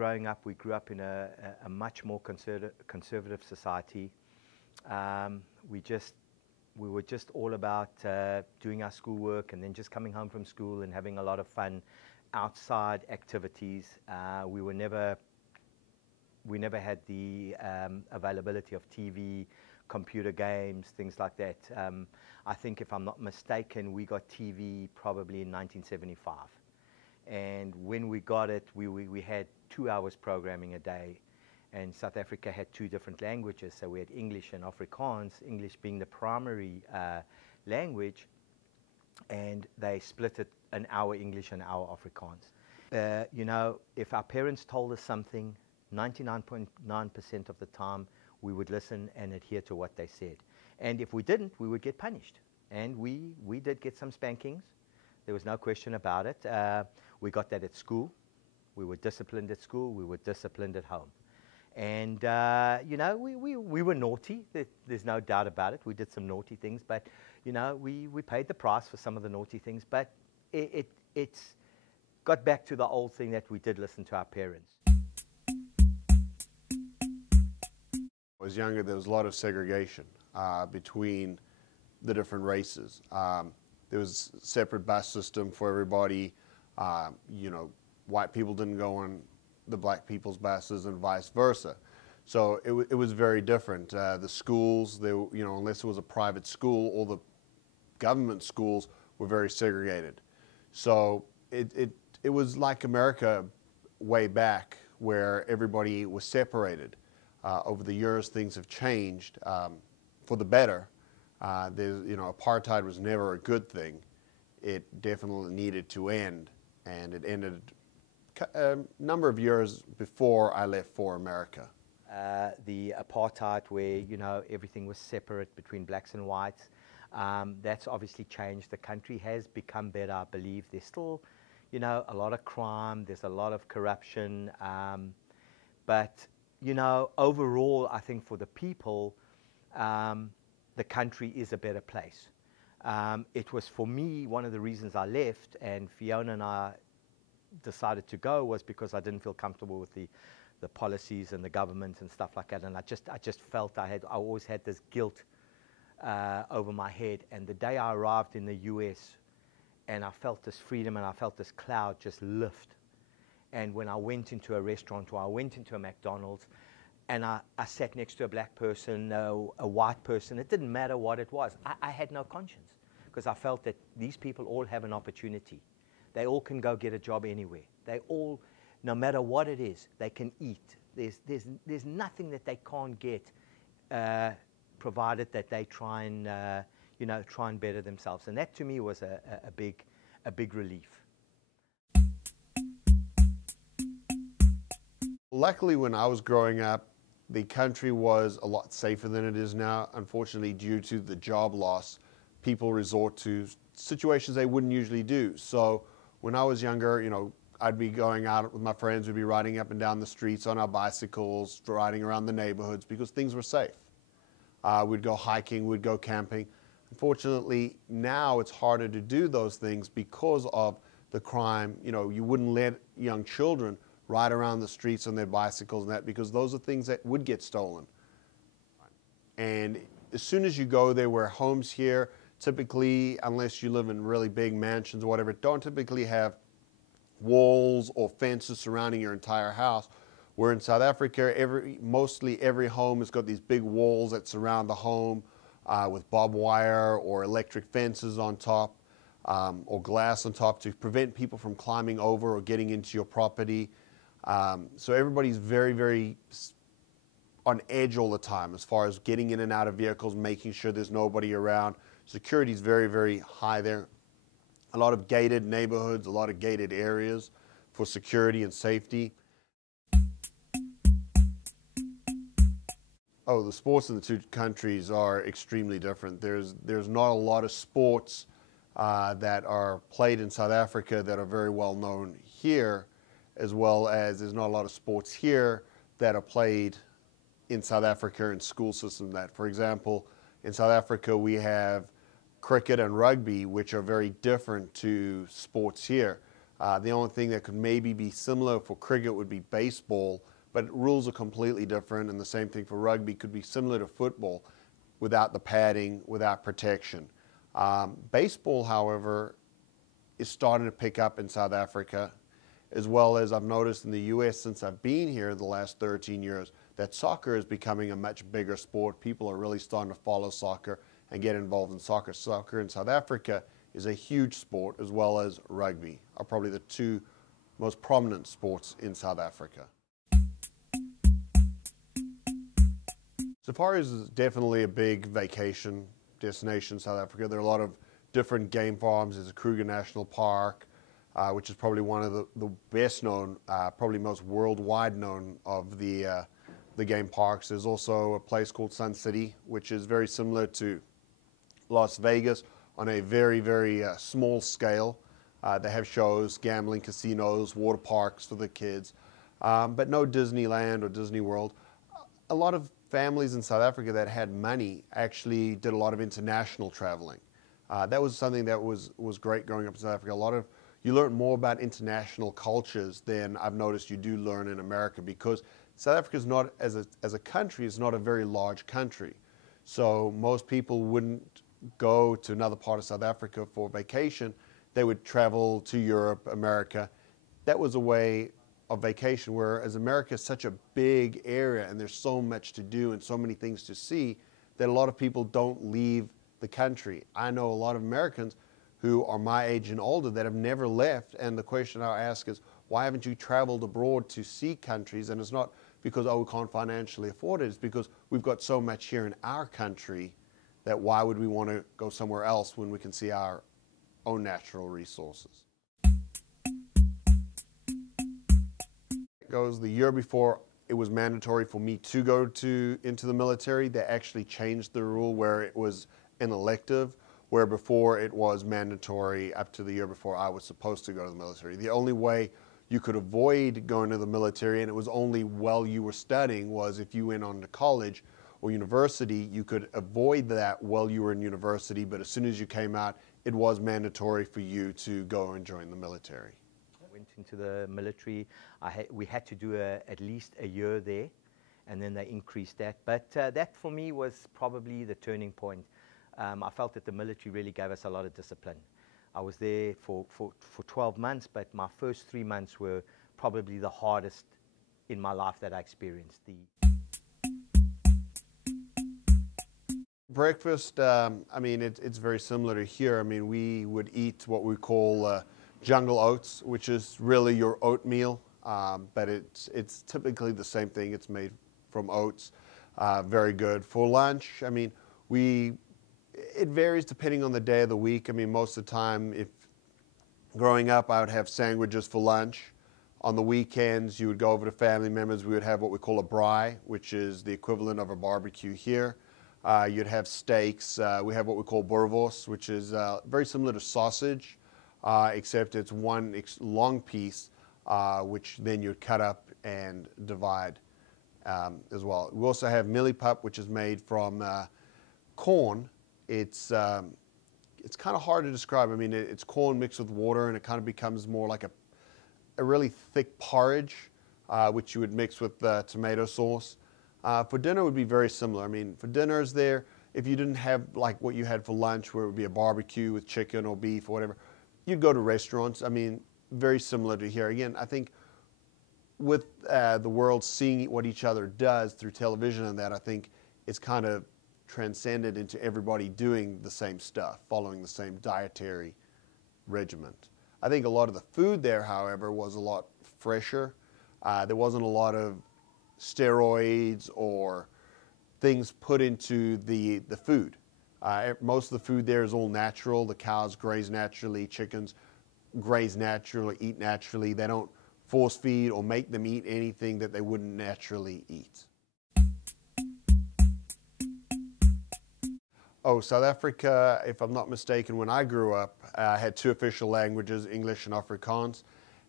growing up, we grew up in a much more conservative society. We were just all about doing our schoolwork and then just coming home from school and having a lot of fun outside activities. We never had the availability of TV, computer games, things like that. I think, if I'm not mistaken, we got TV probably in 1975. And when we got it, we had 2 hours programming a day. And South Africa had 2 different languages, so we had English and Afrikaans, English being the primary language, and they split it an hour English, an hour Afrikaans. You know, if our parents told us something, 99.9% of the time, we would listen and adhere to what they said. And if we didn't, we would get punished. And we did get some spankings. There was no question about it. We got that at school. We were disciplined at school. We were disciplined at home. And, you know, we were naughty. There's no doubt about it. We did some naughty things, but, you know, we paid the price for some of the naughty things. But it's got back to the old thing that we did listen to our parents. When I was younger, there was a lot of segregation between the different races. There was a separate bus system for everybody. You know, white people didn't go on the black people's buses and vice versa. So it was very different. The schools, you know, unless it was a private school, all the government schools were very segregated. So it was like America way back, where everybody was separated. Over the years, things have changed for the better. You know, apartheid was never a good thing. It definitely needed to end, and it ended a number of years before I left for America. The apartheid, where, you know, everything was separate between blacks and whites, that's obviously changed. The country has become better, I believe. There's still, you know, a lot of crime, there's a lot of corruption, but, you know, overall, I think for the people, the country is a better place. It was, for me, one of the reasons I left, and Fiona and I decided to go, was because I didn't feel comfortable with the policies and the government and stuff like that. And I just felt I always had this guilt over my head. And the day I arrived in the US, and I felt this freedom and I felt this cloud just lift. And when I went into a restaurant, or I went into a McDonald's, and I sat next to a black person, a white person, it didn't matter what it was. I had no conscience, because I felt that these people all have an opportunity. They all can go get a job anywhere. They all, no matter what it is, they can eat. There's nothing that they can't get, provided that they try and you know, try and better themselves. And that, to me, was a big relief. Luckily, when I was growing up, the country was a lot safer than it is now. Unfortunately, due to the job loss, people resort to situations they wouldn't usually do. So when I was younger, you know, I'd be going out with my friends, we'd be riding up and down the streets on our bicycles, riding around the neighborhoods, because things were safe. We'd go hiking, we'd go camping. Unfortunately, now it's harder to do those things because of the crime. You know, you wouldn't let young children ride around the streets on their bicycles and that, because those are things that would get stolen. And as soon as you go there, where homes here, typically, unless you live in really big mansions or whatever, don't typically have walls or fences surrounding your entire house. Where in South Africa, mostly every home has got these big walls that surround the home with barbed wire or electric fences on top, or glass on top, to prevent people from climbing over or getting into your property. So everybody's very, very on edge all the time as far as getting in and out of vehicles, making sure there's nobody around. Security is very, very high there. A lot of gated neighborhoods, a lot of gated areas for security and safety. Oh, the sports in the two countries are extremely different. There's not a lot of sports that are played in South Africa that are very well known here, as well as there's not a lot of sports here that are played in South Africa in school system. That, for example, in South Africa we have cricket and rugby, which are very different to sports here. The only thing that could maybe be similar for cricket would be baseball, but rules are completely different, and the same thing for rugby could be similar to football without the padding, without protection. Baseball, however, is starting to pick up in South Africa, as well as I've noticed in the US since I've been here the last 13 years, that soccer is becoming a much bigger sport. People are really starting to follow soccer and get involved in soccer. Soccer in South Africa is a huge sport, as well as rugby are probably the two most prominent sports in South Africa. Safari is definitely a big vacation destination in South Africa. There are a lot of different game farms. There's a Kruger National Park, which is probably one of the best known, probably most worldwide known of the game parks. There's also a place called Sun City, which is very similar to Las Vegas on a very, very small scale. They have shows, gambling casinos, water parks for the kids, but no Disneyland or Disney World. A lot of families in South Africa that had money actually did a lot of international traveling. That was something that was great growing up in South Africa. You learn more about international cultures than I've noticed you do learn in America, because South Africa is not, as a country, is not a very large country. So most people wouldn't go to another part of South Africa for vacation. They would travel to Europe, America. That was a way of vacation, whereas America is such a big area and there's so much to do and so many things to see that a lot of people don't leave the country. I know a lot of Americans who are my age and older that have never left, and the question I ask is, why haven't you traveled abroad to see countries? And it's not because, oh, we can't financially afford it. It's because we've got so much here in our country that why would we want to go somewhere else when we can see our own natural resources? The year before it was mandatory for me to go into the military, they actually changed the rule where it was an elective, where before it was mandatory up to the year before I was supposed to go to the military. The only way you could avoid going to the military, and it was only while you were studying, was if you went on to college or university, you could avoid that while you were in university, but as soon as you came out, it was mandatory for you to go and join the military. Went into the military. We had to do at least a year there, and then they increased that. But that for me was probably the turning point. I felt that the military really gave us a lot of discipline. I was there for 12 months, but my first 3 months were probably the hardest in my life that I experienced. Breakfast, I mean, it's very similar to here. I mean, we would eat what we call jungle oats, which is really your oatmeal, but it's typically the same thing. It's made from oats. Very good. For lunch, I mean, it varies depending on the day of the week. I mean, most of the time, if growing up, I would have sandwiches for lunch. On the weekends, you would go over to family members. We would have what we call a braai, which is the equivalent of a barbecue here. You'd have steaks. We have what we call boerewors, which is very similar to sausage, except it's one long piece, which then you'd cut up and divide as well. We also have millipap, which is made from corn. It's kind of hard to describe. I mean, it's corn mixed with water, and it kind of becomes more like a really thick porridge, which you would mix with tomato sauce. For dinner, it would be very similar. I mean, for dinners there, if you didn't have like what you had for lunch, where it would be a barbecue with chicken or beef or whatever, you'd go to restaurants. I mean, very similar to here. Again, I think with the world seeing what each other does through television and that, I think it's kind of transcended into everybody doing the same stuff, following the same dietary regiment. I think a lot of the food there, however, was a lot fresher. There wasn't a lot of steroids or things put into the food. Most of the food there is all natural. The cows graze naturally, chickens graze naturally, eat naturally. They don't force feed or make them eat anything that they wouldn't naturally eat. Oh, South Africa, if I'm not mistaken, when I grew up, had two official languages, English and Afrikaans.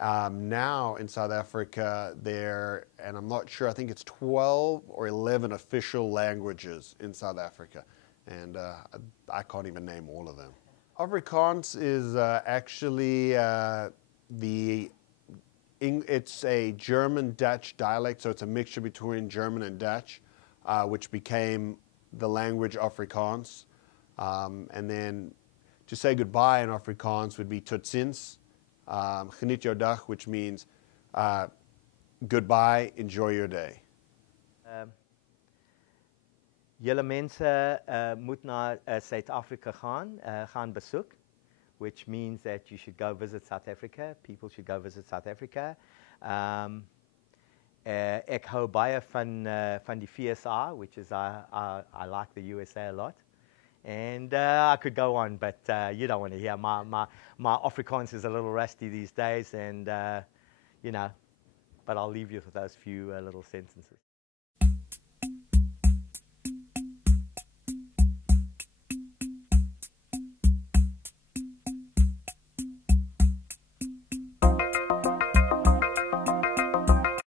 Now in South Africa, and I'm not sure, I think it's 12 or 11 official languages in South Africa. And I can't even name all of them. Afrikaans is actually It's a German-Dutch dialect, so it's a mixture between German and Dutch, which became the language Afrikaans. And then to say goodbye in Afrikaans would be tot ziens, geniet jou dag, which means goodbye, enjoy your day. Julle mense moet na Suid-Afrika gaan besoek, which means that you should go visit South Africa. People should go visit South Africa. Ek hou baie van die FSA, which is I like the USA a lot. And I could go on, but you don't want to hear. My Afrikaans is a little rusty these days, and you know, but I'll leave you with those few little sentences.